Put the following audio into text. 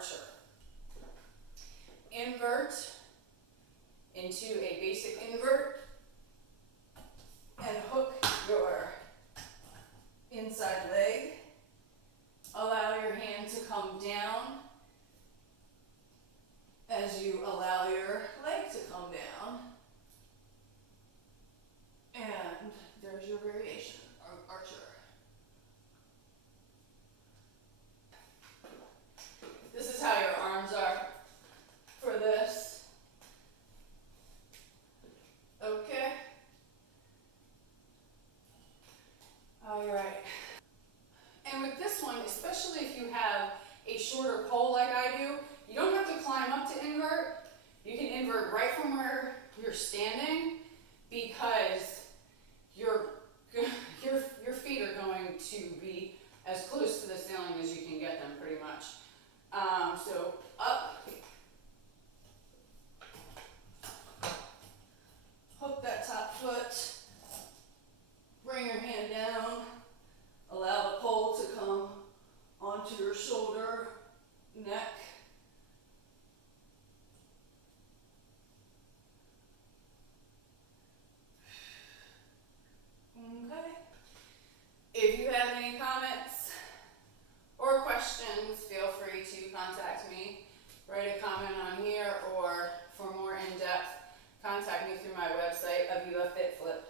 archer. Invert into a basic invert and hook your inside leg. Allow your hand to come down as you allow your leg to come down. And there's your variation of archer. This is how your arms are for this. Okay. All right. And with this one, especially if you have a shorter pole like I do, you don't have to climb up to invert. You can invert right from where you're standing because your feet are going to be as close to the ceiling as you can get them pretty much. So up, hook that top foot, bring your hand down, allow the pole to come onto your shoulder, neck. Okay. If you have any comments or questions, feel free to contact me. Write a comment on here, or for more in-depth, contact me through my website, Aviva Fit Flip.